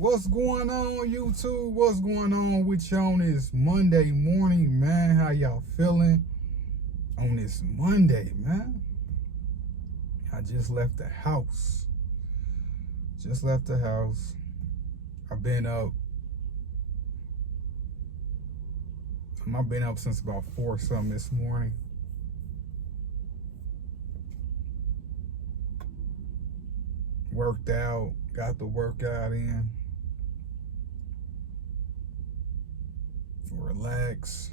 What's going on, YouTube? What's going on with you on this Monday morning, man? How y'all feeling on this Monday, man? I just left the house. I've been up. I've been up since about 4 something this morning. Worked out, got the workout in. Relax.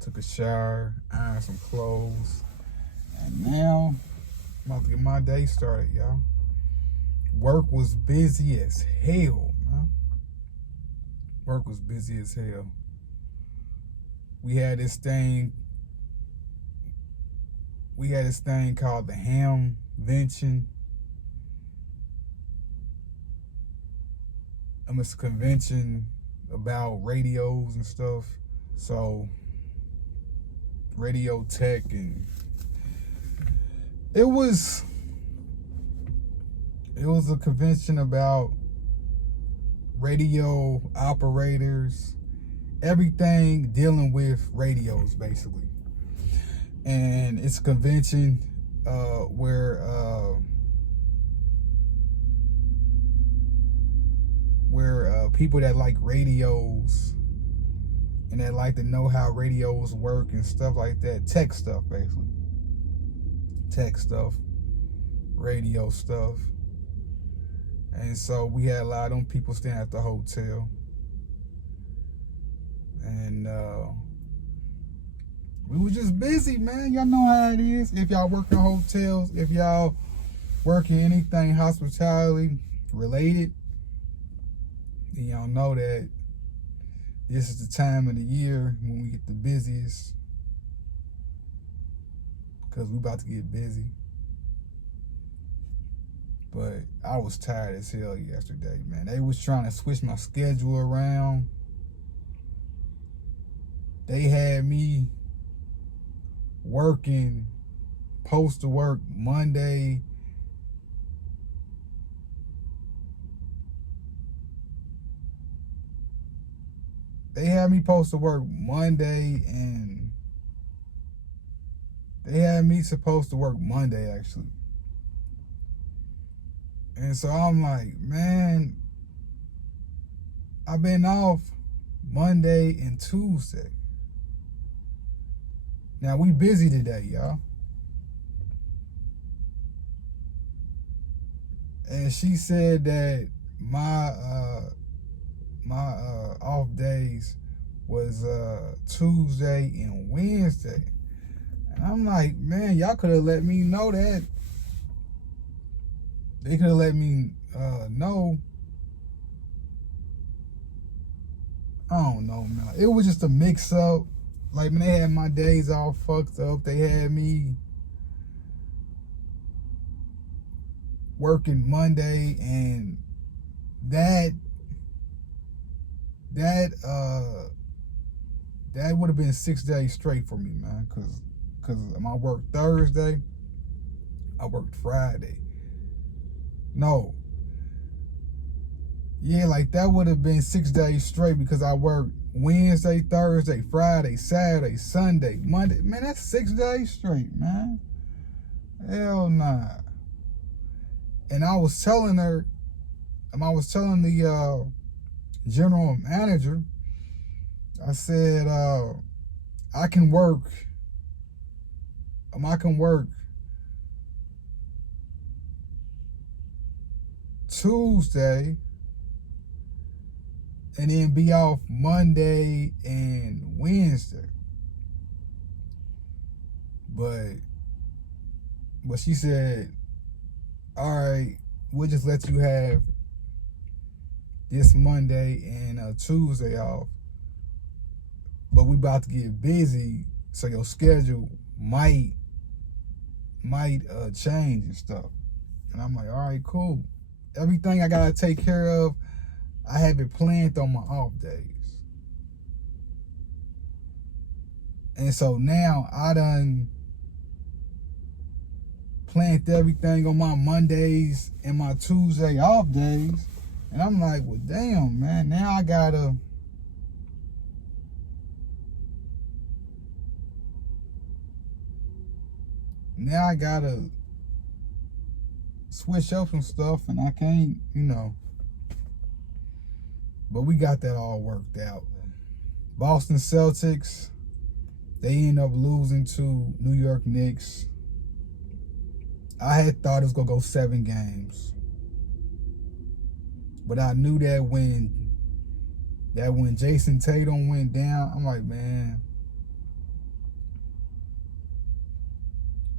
Took a shower, ironed some clothes. And now, I'm about to get my day started, y'all. Work was busy as hell, man. Work was busy as hell. We had this thing called the Hamvention. It's a convention about radios and stuff. So, radio tech, and it was a convention about radio operators, everything dealing with radios, basically. And it's a convention where people that like radios and that like to know how radios work and stuff like that, tech stuff, basically. Tech stuff, radio stuff. And so we had a lot of them people staying at the hotel. And we was just busy, man. Y'all know how it is. If y'all work in hotels, if y'all work in anything hospitality related, then y'all know that this is the time of the year when we get the busiest, because we about to get busy. But I was tired as hell yesterday, man. They was trying to switch my schedule around. They had me working, supposed to work Monday. They had me supposed to work Monday, and they had me supposed to work Monday, actually. And so I'm like, man, I've been off Monday and Tuesday. Now, we busy today, y'all. And she said that my off days was Tuesday and Wednesday. And I'm like, man, y'all could have let me know that. They could have let me know. I don't know, man. It was just a mix up. Like, when they had my days all fucked up, they had me working Monday, and that would have been 6 days straight for me, man, because I worked Thursday, I worked Friday. No. Yeah, like that would have been 6 days straight, because I worked Wednesday, Thursday, Friday, Saturday, Sunday, Monday. Man, that's 6 days straight, man. Hell nah. And I was telling her, the general manager, I said, I can work Tuesday and then be off Monday and Wednesday. But she said, all right, we'll just let you have this Monday and Tuesday off. But we about to get busy, so your schedule might change and stuff. And I'm like, all right, cool. Everything I gotta take care of, I have it planned on my off days. And so now I done planned everything on my Mondays and my Tuesday off days. And I'm like, well, damn, man, now I gotta switch up some stuff, and I can't, but we got that all worked out. Boston Celtics, they end up losing to New York Knicks. I had thought it was gonna go 7 games, but I knew that when Jason Tatum went down, I'm like, man,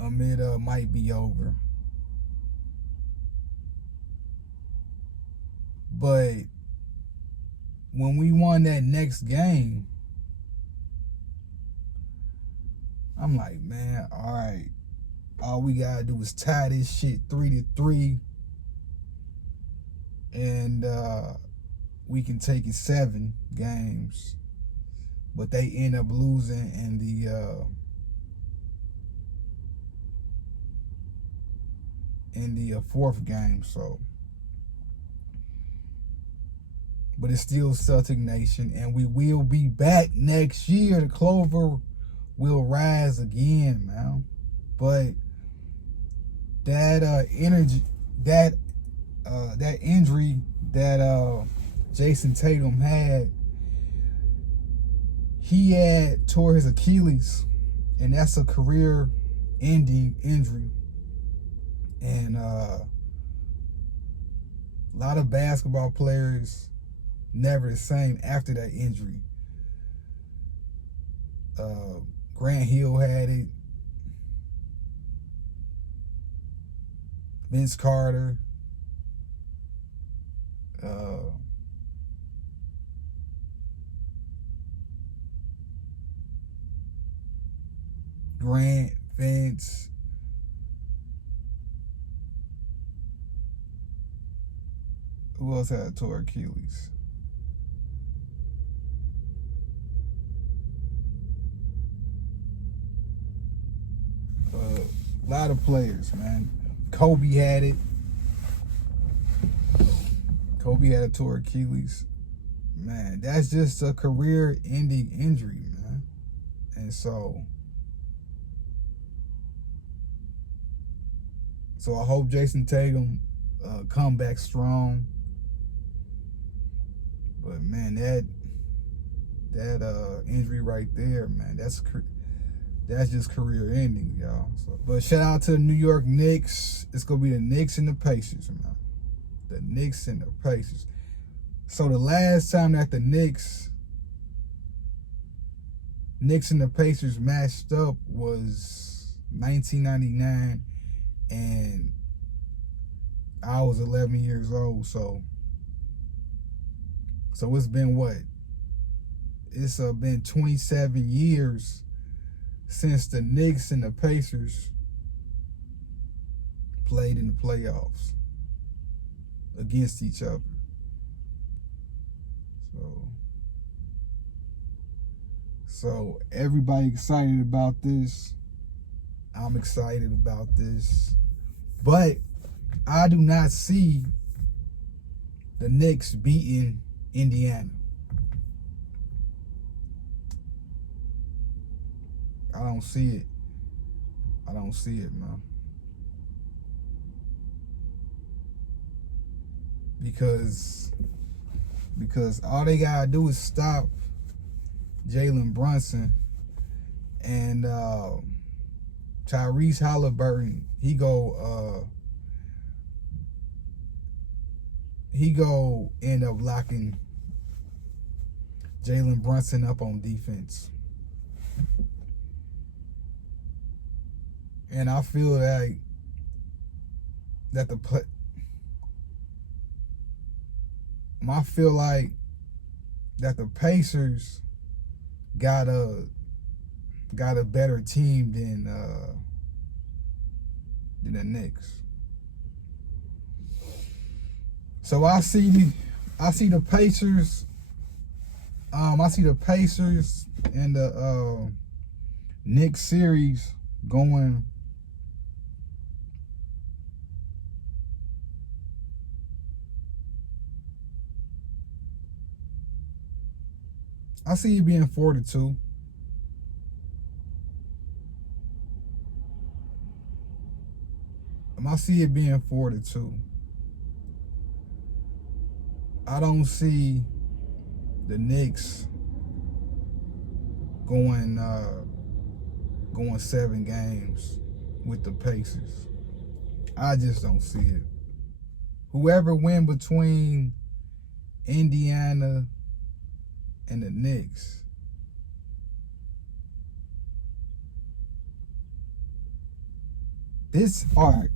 it might be over. But when we won that next game, I'm like, man, all right, all we gotta do is tie this shit 3-3, and we can take it 7 games. But they end up losing in the 4th game. So, but it's still Celtic Nation, and we will be back next year. The Clover will rise again, man. But that injury that Jason Tatum had, he had tore his Achilles, and that's a career-ending injury. And a lot of basketball players never the same after that injury. Grant Hill had it. Vince Carter. Grant, Vince. Who else had a tore Achilles? A lot of players, man. Kobe had it. Kobe had a tore Achilles. Man, that's just a career-ending injury, man. And so I hope Jason Tatum come back strong. But man, that injury right there, man, that's just career ending, y'all. So, but shout out to the New York Knicks. It's gonna be the Knicks and the Pacers, man. The Knicks and the Pacers. So the last time that the Knicks and the Pacers matched up was 1999, and I was 11 years old. So it's been what? It's been 27 years since the Knicks and the Pacers played in the playoffs against each other. So everybody excited about this. I'm excited about this. But I do not see the Knicks beating Indiana. I don't see it. I don't see it, man. Because all they gotta do is stop Jalen Brunson and Tyrese Halliburton. He go end up locking Jalen Brunson up on defense. And I feel like I feel like that the Pacers got a better team than the Knicks. So I see the Pacers. I see the Pacers and the Knicks series going I see it being 42. I see it being 42. I don't see the Knicks going 7 games with the Pacers. I just don't see it. Whoever win between Indiana and the Knicks, all right.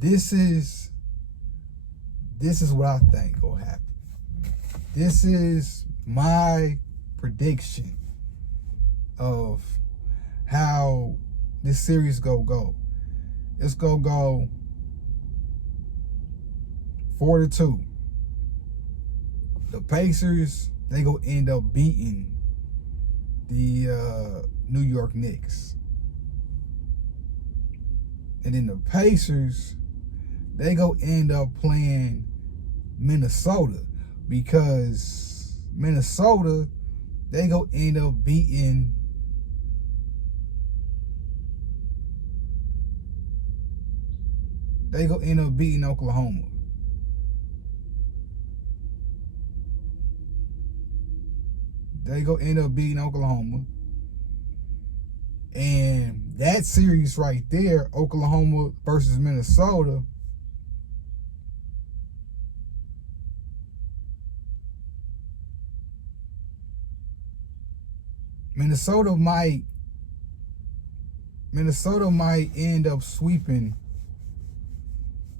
This is what I think will happen. This is my prediction of how this series go. It's gonna go 4-2. The Pacers, they gonna end up beating the New York Knicks. And then the Pacers, they gonna end up playing Minnesota, because Minnesota, they gonna end up beating Oklahoma. They gonna end up beating Oklahoma. And that series right there, Oklahoma versus Minnesota, Minnesota might end up sweeping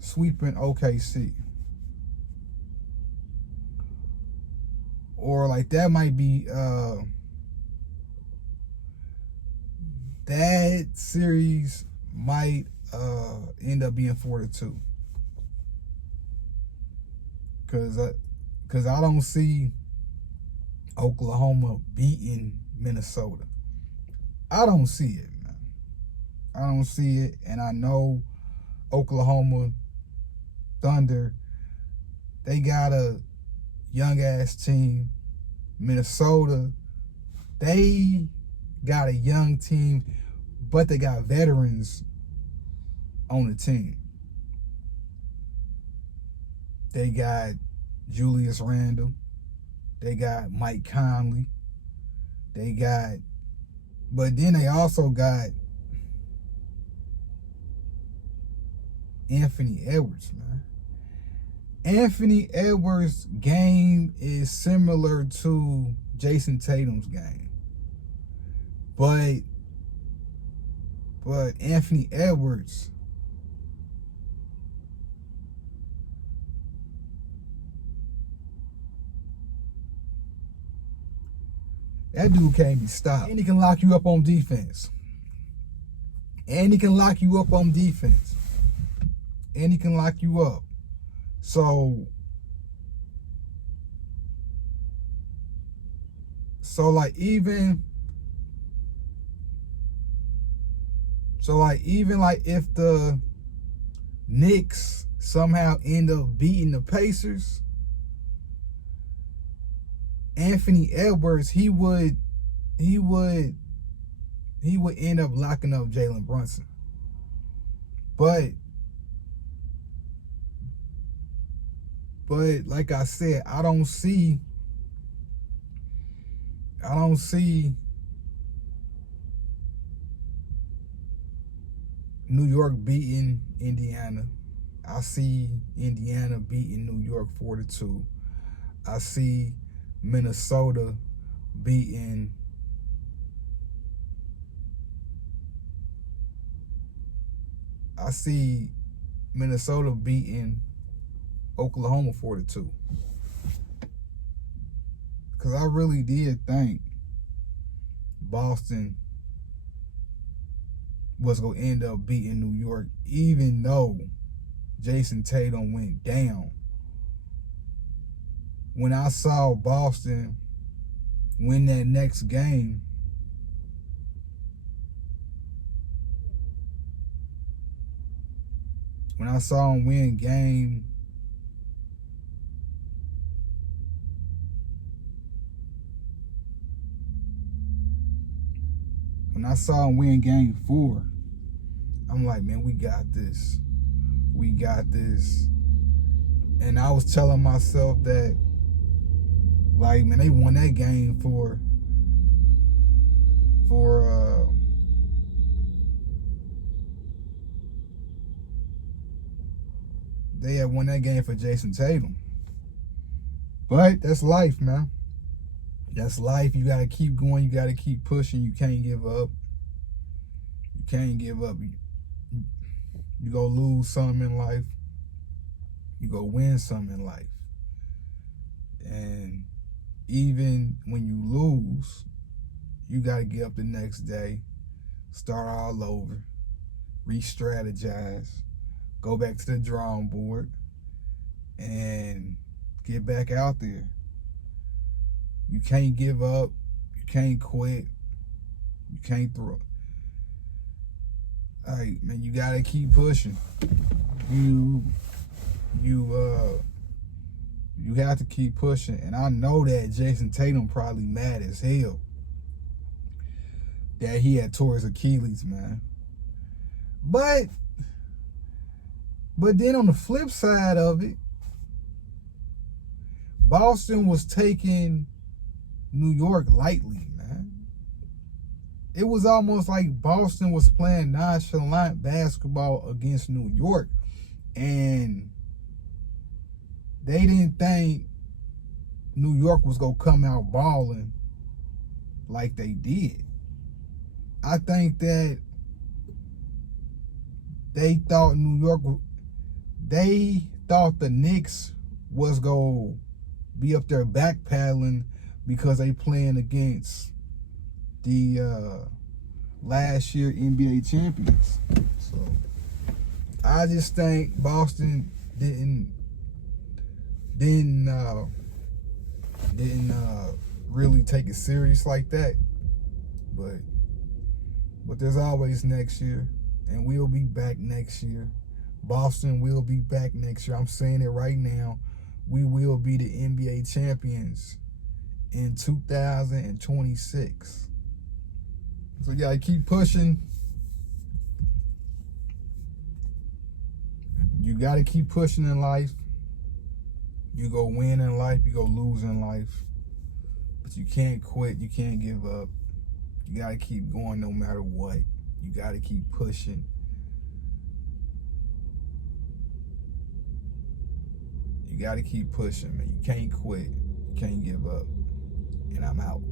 OKC. Or like that might be that series might end up being 4-2. Cause I don't see Oklahoma beating Minnesota. I don't see it, man. I don't see it, and I know Oklahoma Thunder, they got a young ass team. Minnesota, they got a young team, but they got veterans on the team. They got Julius Randle. They got Mike Conley. But then they also got Anthony Edwards, man. Anthony Edwards' game is similar to Jason Tatum's game. But Anthony Edwards, that dude can't be stopped. And he can lock you up on defense. And he can lock you up. So like even if the Knicks somehow end up beating the Pacers, Anthony Edwards, he would end up locking up Jalen Brunson. But like I said, I don't see New York beating Indiana. I see Indiana beating New York 4-2. I see Minnesota beating Oklahoma 4-2. Because I really did think Boston was going to end up beating New York, even though Jason Tatum went down. When I saw Boston win that next game, when I saw him win game I saw him win game 4, I'm like, man, we got this. We got this. And I was telling myself that, like, man, they won that game for they had won that game for Jason Tatum. But that's life, man. That's life. You got to keep going. You got to keep pushing. You can't give up. You can't give up. You go lose something in life. You go win something in life. And even when you lose, you got to get up the next day, start all over, re-strategize, go back to the drawing board, and get back out there. You can't give up. You can't quit. You can't throw. All right, man, you got to keep pushing. You have to keep pushing. And I know that Jason Tatum probably mad as hell that he had tore his Achilles, man. But then on the flip side of it, Boston was taking New York lightly, man. It was almost like Boston was playing nonchalant basketball against New York. And they didn't think New York was going to come out balling like they did. I think that they thought the Knicks was going to be up there backpedaling because they playing against the last year NBA champions. So I just think Boston didn't really take it serious like that. But there's always next year, and we'll be back next year. Boston will be back next year. I'm saying it right now. We will be the NBA champions in 2026. So yeah, keep pushing. You got to keep pushing in life. You go win in life, you go lose in life. But you can't quit, you can't give up. You got to keep going no matter what. You got to keep pushing. You got to keep pushing, man. You can't quit. You can't give up. And I'm out.